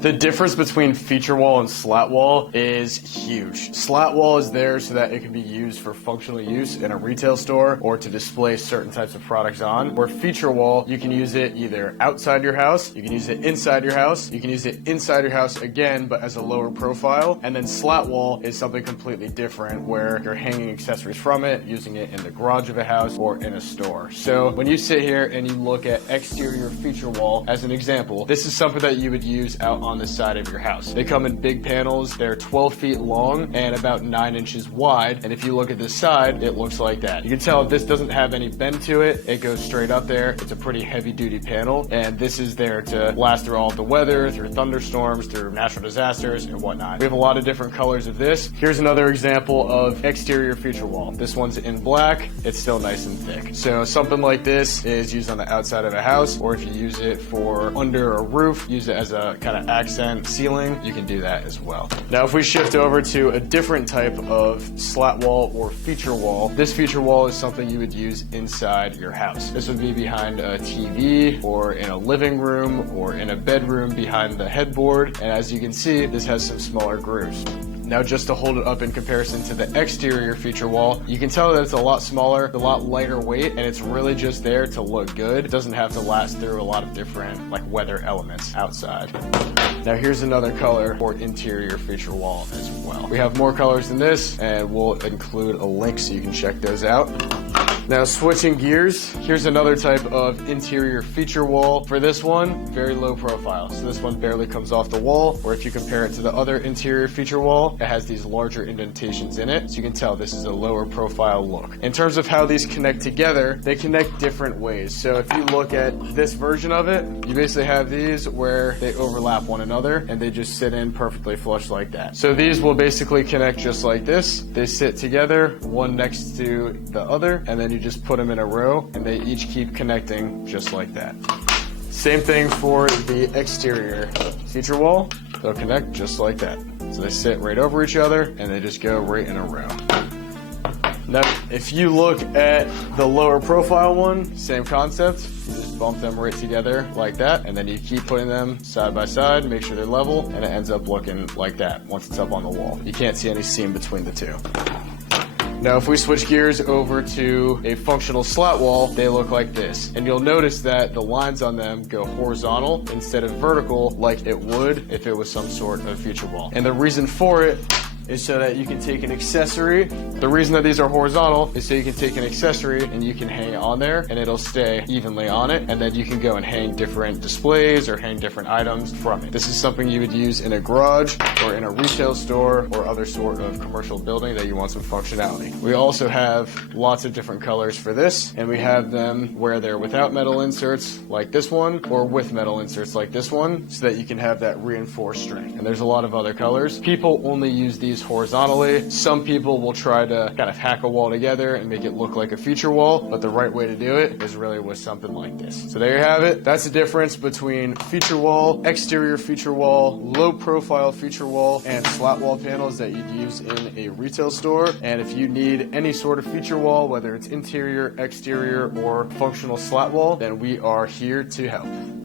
The difference between feature wall and slat wall is huge. Slat wall is there so that it can be used for functional use in a retail store or to display certain types of products on. Where feature wall, you can use it either outside your house, you can use it inside your house, you can use it inside your house again, but as a lower profile. And then slat wall is something completely different where you're hanging accessories from it, using it in the garage of a house or in a store. So when you sit here and you look at exterior feature wall as an example, this is something that you would use out on the side of your house. They come in big panels. They're 12 feet long and about 9 inches wide. And if you look at this side, it looks like that. You can tell this doesn't have any bend to it. It goes straight up there. It's a pretty heavy duty panel. And this is there to last through all of the weather, through thunderstorms, through natural disasters and whatnot. We have a lot of different colors of this. Here's another example of exterior feature wall. This one's in black. It's still nice and thick. So something like this is used on the outside of a house, or if you use it for under a roof, use it as a kind of accent ceiling, you can do that as well. Now if we shift over to a different type of slat wall or feature wall, this feature wall is something you would use inside your house. This would be behind a TV or in a living room or in a bedroom behind the headboard. And as you can see, this has some smaller grooves. Now just to hold it up in comparison to the exterior feature wall, you can tell that it's a lot smaller, a lot lighter weight, and it's really just there to look good. It doesn't have to last through a lot of different weather elements outside. Now here's another color for interior feature wall as well. We have more colors than this, and we'll include a link so you can check those out. Now switching gears, here's another type of interior feature wall. For this one, very low profile. So this one barely comes off the wall, or if you compare it to the other interior feature wall, it has these larger indentations in it. So you can tell this is a lower profile look. In terms of how these connect together, they connect different ways. So if you look at this version of it, you basically have these where they overlap one another and they just sit in perfectly flush like that. So these will basically connect just like this. They sit together, one next to the other, and then you just put them in a row and they each keep connecting just like that. Same thing for the exterior feature wall. They'll connect just like that. So they sit right over each other and they just go right in a row. Now, if you look at the lower profile one, same concept. You just bump them right together like that, and then you keep putting them side by side, make sure they're level, and it ends up looking like that once it's up on the wall. You can't see any seam between the two. Now if we switch gears over to a functional slat wall, they look like this. And you'll notice that the lines on them go horizontal instead of vertical like it would if it was some sort of feature wall. And the reason for it is so that you can take an accessory. The reason that these are horizontal is so you can take an accessory and you can hang it on there and it'll stay evenly on it, and then you can go and hang different displays or hang different items from it. This is something you would use in a garage or in a retail store or other sort of commercial building that you want some functionality. We also have lots of different colors for this, and we have them where they're without metal inserts like this one or with metal inserts like this one, so that you can have that reinforced strength. And there's a lot of other colors. People only use these horizontally. Some people will try to kind of hack a wall together and make it look like a feature wall, but the right way to do it is really with something like this. So there you have it. That's the difference between feature wall, exterior feature wall, low profile feature wall, and slat wall panels that you'd use in a retail store. And if you need any sort of feature wall, whether it's interior, exterior, or functional slat wall, then we are here to help.